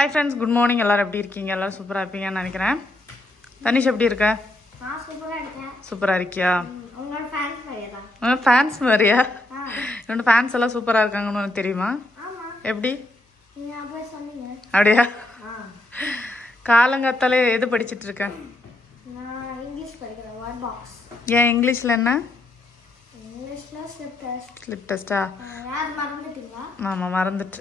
Hi friends, good morning. எல்லாரும் எப்படி இருக்கீங்க? எல்லாரும் சூப்பரா இருப்பீங்கன்னு நினைக்கிறேன். தனிஷ் எப்படி இருக்க? நான் சூப்பரா இருக்கேன். சூப்பரா இருக்கியா? உங்களோட ஃபேன்ஸ் மாதிரியா? ஃபேன்ஸ் மாதிரியா? என்னோட ஃபேன்ஸ் எல்லாம் சூப்பரா இருக்காங்கன்னு உனக்கு தெரியுமா? ஆமா. எப்படி? நீங்க அப்படியே சொன்னீங்க. அப்படியா? காலங்காத்தாலே எது படிச்சிட்டு இருக்க? நான் இங்கிலீஷ் படிக்கிறேன். Word box. ஏன் இங்கிலீஷ்ல என்ன? இங்கிலீஷ்ல ஸ்லிப் டெஸ்டா? யார் மறந்துட்டீங்களா? ஆமா மறந்துட்டு.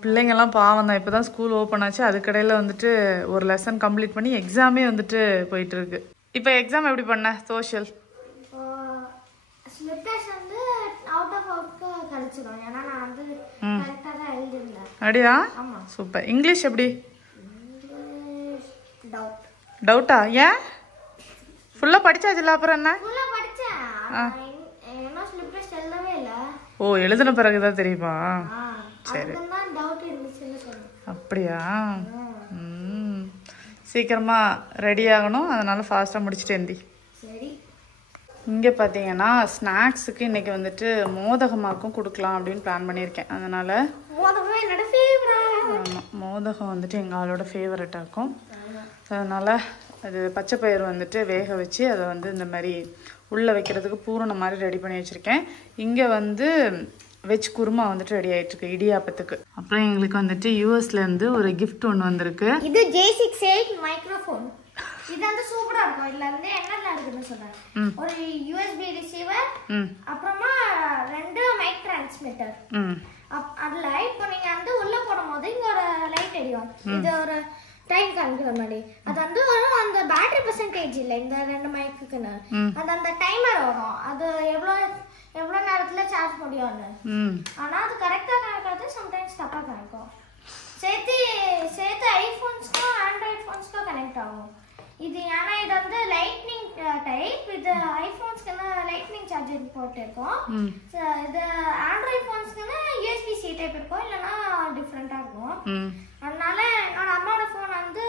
பிள்ளைங்கெல்லாம் பாவம் தான். இப்போதான் ஸ்கூல் ஓப்பன் ஆச்சு. அதுக்கடையில் வந்துட்டு ஒரு லெசன் கம்ப்ளீட் பண்ணி எக்ஸாமே வந்துட்டு போயிட்டு இருக்கு. இப்போ எக்ஸாம் எப்படி பண்ண? சோஷியல் ஸ்லிப் டெஸ்ட் வந்து அவுட் ஆஃப் அவுட்க்கு கிடைச்சிடும். ஏன்னா நான் வந்து கரெக்டாக தான் எழுதிருந்தேன். அப்படியா? ஆமா. சூப்பர். இங்கிலீஷ் எப்படி? டவுட்டா? ஏன்? ஃபுல்லாக படிச்சாச்சுல அப்புறம் என்ன? ஃபுல்லாக படித்தேன். ஏன்னா ஸ்லிப் டெஸ்ட் எழுதவே இல்லை. ஓ, எழுதின பிறகுதான் தெரியுமா? சரி. அப்படியா? சீக்கிரமா ரெடி ஆகணும், அதனால ஃபாஸ்டா முடிச்சுட்டு எந்தி. சரி. இங்க பாத்தீங்கன்னா ஸ்நாக்ஸுக்கு இன்னைக்கு வந்துட்டு மோதகமாக்கும் கொடுக்கலாம் அப்படின்னு பிளான் பண்ணியிருக்கேன். அதனால மோதகம் வந்துட்டு எங்க ஆளோட ஃபேவரட்டா இருக்கும். அதனால அது பச்சை பயிர் வந்துட்டு வேக வச்சு அதை வந்து இந்த மாதிரி உள்ள வைக்கிறதுக்கு பூரண மாதிரி ரெடி பண்ணி வச்சிருக்கேன். இங்க வந்து வெஜ் குருமா வந்துட்டு ரெடி ஆயிட்டு இருக்கு இடியாப்பத்துக்கு. அப்புறம் எங்களுக்கு வந்துட்டு யூஎஸ்ல இருந்து ஒரு கிஃப்ட் ஒன்று வந்திருக்கு. இது J68 மைக்ரோஃபோன். இது வந்து சூப்பரா இருக்கும். இதுல வந்து என்னெல்லாம் இருக்குன்னு சொல்றேன். ஒரு USB ரிசீவர், அப்புறமா 2 மைக் டிரான்ஸ்மிட்டர். அதுல இப்போ நீங்க வந்து உள்ள போடும்போது இங்க ஒரு லைட் எரியும். இது ஒரு டைம் காமிக்கிற மாதிரி. அது வந்து அந்த பேட்டரி பெர்சன்டேஜ் இல்ல இந்த 2 மைக்குக்குன்னு. அது அந்த டைமர் வரும். அது எவ்வளவு நேரத்துல சார்ஜ் முடியும்னு. ஆனா அது கரெக்டா கணக்காது, சம்டைம்ஸ் தப்பா கணக்கும். சேர்த்து ஐபோன்ஸ்க்கும் ஆண்ட்ராய்ட் ஃபோன்ஸ்க்கும் கனெக்ட் ஆகும். இது ஏன்னா இது வந்து லைட்னிங் டைப். இது ஐபோன்ஸ்க்குன்னா லைட்னிங் சார்ஜர் போட்டு இருக்கும். இது ஆண்ட்ராய்ட் ஃபோன்ஸ்க்குன்னா USB-C டைப் இருக்கும், இல்லைன்னா டிஃப்ரெண்டா இருக்கும். அதனால என்னோட அம்மாவோட ஃபோன் வந்து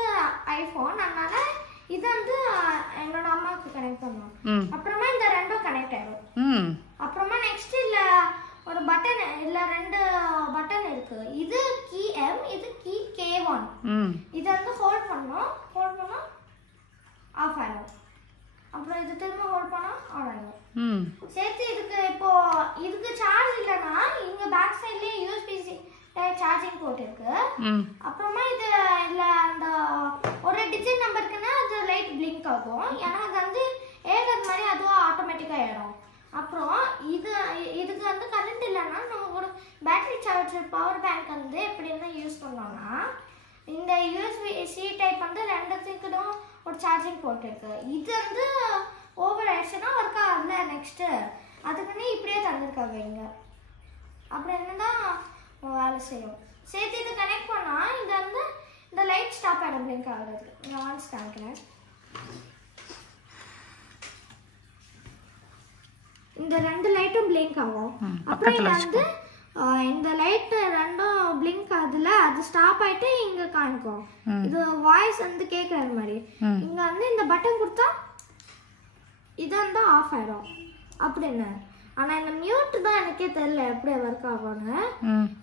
ஐபோன், அதனால இது வந்து என்னோட அம்மாவுக்கு கனெக்ட் பண்ணுவோம். அப்புறமா இந்த ரெண்டும் கனெக்ட் ஆயிடும். அப்புறமா நெக்ஸ்ட் இல்ல ஒரு பட்டன், இல்ல 2 பட்டன் இருக்கு. இது கீ M, இது கீ K1. இது வந்து ஹோல்ட் பண்ணா ஆஃப் ஆயிடும். அப்புறம் இது திரும்ப ஹோல்ட் பண்ணா ஆன் ஆயிடும். சேர்த்து இதுக்கு சார்ஜ் இல்லனா இங்க பேக் சைடுலயே USB-C சார்ஜிங் போர்ட் இருக்கு. அப்புறமா இது இல்ல அந்த ஒரு டிஜிட் நம்பருக்குன்னா அது லைட் பிளிங்க் ஆகும். ஏன்னா அது வந்து ஏறது மாதிரி அதுவா ஆட்டோமேட்டிக்கா ஏறும். அப்புறம் இதுக்கு வந்து கரண்ட் இல்லைன்னா நம்ம ஒரு பேட்டரி சார்ஜர் பவர் பேங்க் வந்து எப்படி இருந்தால் யூஸ் பண்ணோம்னா இந்த USB-C டைப் வந்து 2த்துக்கும் ஒரு சார்ஜிங் போர்ட் இருக்கு. இது வந்து ஓவர் ஆயிடுச்சுன்னா ஒர்க் ஆகல. நெக்ஸ்ட் அதுக்குன்னு இப்படியே தந்துருக்காங்க இங்க. அப்படி என்னதான் வேலை செய்யும். சேர்த்து இது கனெக்ட் பண்ணா இது வந்து இந்த லைட் ஸ்டாப் ஆகிடும் பிளிங்க் ஆகுறதுக்கு. நான் ஆன்ஸ் காமிக்கிறேன். இந்த 2 லைட்டும் பிளிங்க் ஆகும். அப்புறம் இது வந்து இந்த லைட் 2ம் பிளிங்க் ஆகுதுல, அது ஸ்டாப் ஆயிட்டு இங்க காமிக்கும். இது வாய்ஸ் வந்து கேக்குற மாதிரி. இங்க வந்து இந்த பட்டன் கொடுத்தா இது வந்து ஆஃப் ஆயிடும். அப்படின்னு. ஆனா இந்த மியூட் தான் எனக்கே தெரியல எப்படி ஒர்க் ஆகும்னு.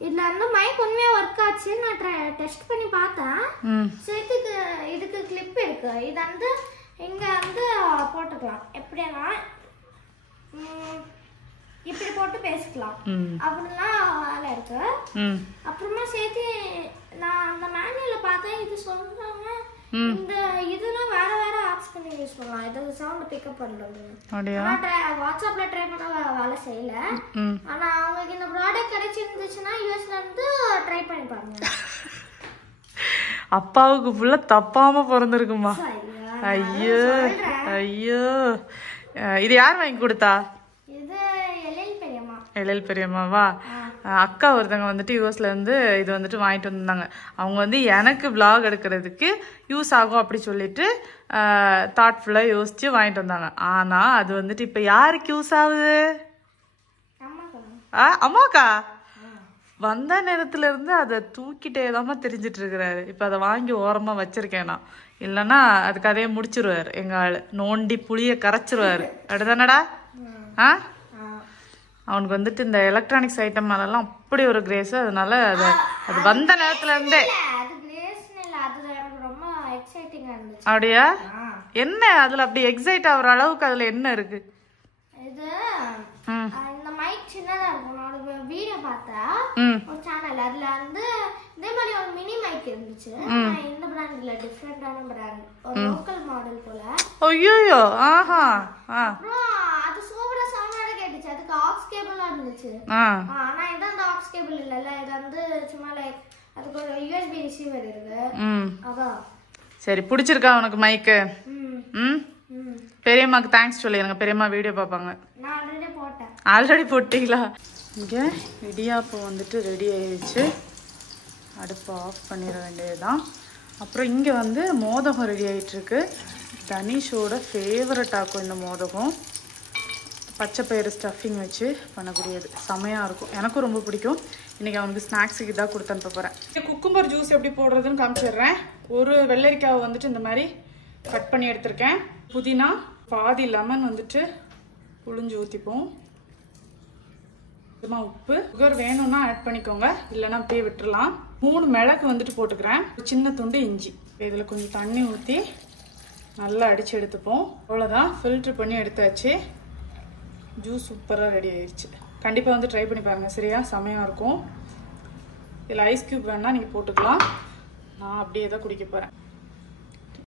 இதுல வந்து மைக் உண்மையா ஒர்க் ஆச்சு. நான் டெஸ்ட் பண்ணி பார்த்தேன். சேர்த்துக்கு இதுக்கு கிளிப் இருக்கு. இது வந்து இங்க வந்து போட்டுக்கலாம். எப்படின்னா இப்படி போட்டு பேசிக்கலாம். அப்படிலாம் வேலை இருக்கு. அப்புறமா சேர்த்து நான் அந்த மேனுவல்ல பார்த்தேன். இது சொல்றாங்க இந்த இதெல்லாம் வேற ஆப்ஸ் பண்ணி யூஸ் பண்ணலாம். இது சவுண்ட் பிக்கப் பண்ணலாம். வாட்ஸ்அப்ல ட்ரை பண்ண வேலை செய்யல. ஆனா அவங்களுக்கு இந்த ப்ராடக்ட் கிடைச்சிருந்துச்சுன்னா யூஎஸ்ல இருந்து ட்ரை பண்ணி பாருங்க. அப்பாவுக்கு ஃபுல்லா தப்பாம பிறந்திருக்குமா? ஐயோ ஐயோ. இது யார் வாங்கி கொடுத்தா? இது எழில் பெரியம்மாவா? அக்கா ஒருத்தவங்க வந்துட்டு யூஎஸ்ல இருந்து இது வந்துட்டு வாங்கிட்டு வந்திருந்தாங்க. அவங்க வந்து எனக்கு vlog எடுக்கிறதுக்கு யூஸ் ஆகும் அப்படி சொல்லிட்டு தாட்ஃபுல்லாக யோசிச்சு வாங்கிட்டு வந்தாங்க. ஆனா அது வந்துட்டு இப்ப யாருக்கு யூஸ் ஆகுது? அம்மாக்கா வந்த நேரத்துல இருந்து அதை தூக்கிட்டே தான் தெரிஞ்சிட்டு இருக்கிறாரு. இப்ப அதை வாங்கி ஓரமா வச்சிருக்கேன் நான். இல்லைன்னா அது கதையை முடிச்சிருவாரு. எங்க ஆளு நோண்டி புளிய கரைச்சிருவாரு. அப்படிதானடா? அவனுக்கு வந்துட்டு இந்த எலக்ட்ரானிக்ஸ் ஐட்டம் மேலெல்லாம் அப்படி ஒரு கிரேஸ். அதனால அது வந்த நேரத்துல இருந்தே அது கிரேஸ்னு இல்ல, அது எனக்கு ரொம்ப எக்ஸைட்டிங்கா இருந்துச்சு. அப்படியா? என்ன அதுல அப்படி எக்ஸைட் ஆகுற அளவுக்கு அதுல என்ன இருக்கு? இது இந்த மைக் சின்னதா இருக்கும். நான் ஒரு வீடியோ பார்த்தா ஒரு சேனல், அதுல வந்து இதே மாதிரி ஒரு மினி மைக் இருந்துச்சு. இந்த பிராண்ட் இல்ல, டிஃபரெண்டான பிராண்ட், ஒரு லோக்கல் மாடல் போல. ஐயோ ஆஹா. அப்புறம் அது சூப்பரா சவுண்டா கேட்டுச்சு. அதுக்கு ஆக்ஸ் கேபிளா இருந்துச்சு. ஆனா இது அந்த ஆக்ஸ் கேபிள் இல்லல, இது வந்து சும்மா லைக் அதுக்கு ஒரு USB ரிசீவர் இருக்கு. அதான். சரி, பிடிச்சிருக்கா உனக்கு மைக்கு? பெரியம்மாக்கு தேங்க்ஸ் சொல்லிடுங்க, பெரியம்மா வீடியோ பார்ப்பாங்க. நான் ஆல்ரெடி போட்டேன். ஆல்ரெடி போட்டிங்களா? இங்கே இடியாப்பம் வந்துட்டு ரெடி ஆயிடுச்சு. அடுப்பு ஆஃப் பண்ணிட வேண்டியதுதான். அப்புறம் இங்கே வந்து மோதகம் ரெடி ஆகிட்டுருக்கு. தனிஷோட ஃபேவரட் ஆக்கும் இந்த மோதகம். பச்சைப்பயிறு ஸ்டஃபிங் வச்சு பண்ணக்கூடியது செமையாக இருக்கும். எனக்கும் ரொம்ப பிடிக்கும். இன்றைக்கி அவனுக்கு ஸ்நாக்ஸுக்கு இதாக கொடுத்து அனுப்ப போகிறேன். குக்கும்பர் ஜூஸ் எப்படி போடுறதுன்னு காமிச்சிடுறேன். ஒரு வெள்ளரிக்காவை வந்துட்டு இந்த மாதிரி கட் பண்ணி எடுத்திருக்கேன். புதினா, பாதி லெமன் வந்துட்டு புழிஞ்சு ஊற்றிப்போம். சும்மா உப்பு, சுகர் வேணும்னா ஆட் பண்ணிக்கோங்க, இல்லைன்னா அப்படியே விட்டுடலாம். 3 மிளகு வந்துட்டு போட்டுக்கிறேன். ஒரு சின்ன துண்டு இஞ்சி. இதில் கொஞ்சம் தண்ணி ஊற்றி நல்லா அடித்து எடுத்துப்போம். அவ்வளோதான், ஃபில்ட்ரு பண்ணி எடுத்தாச்சு. ஜூஸ் சூப்பராக ரெடி ஆயிடுச்சு. கண்டிப்பாக வந்து ட்ரை பண்ணி பாருங்கள், சரியா? செமையாக இருக்கும். இதில் ஐஸ் க்யூப் வேணால் நீங்கள் போட்டுக்கலாம். நான் அப்படியே தான் குடிக்க போகிறேன்.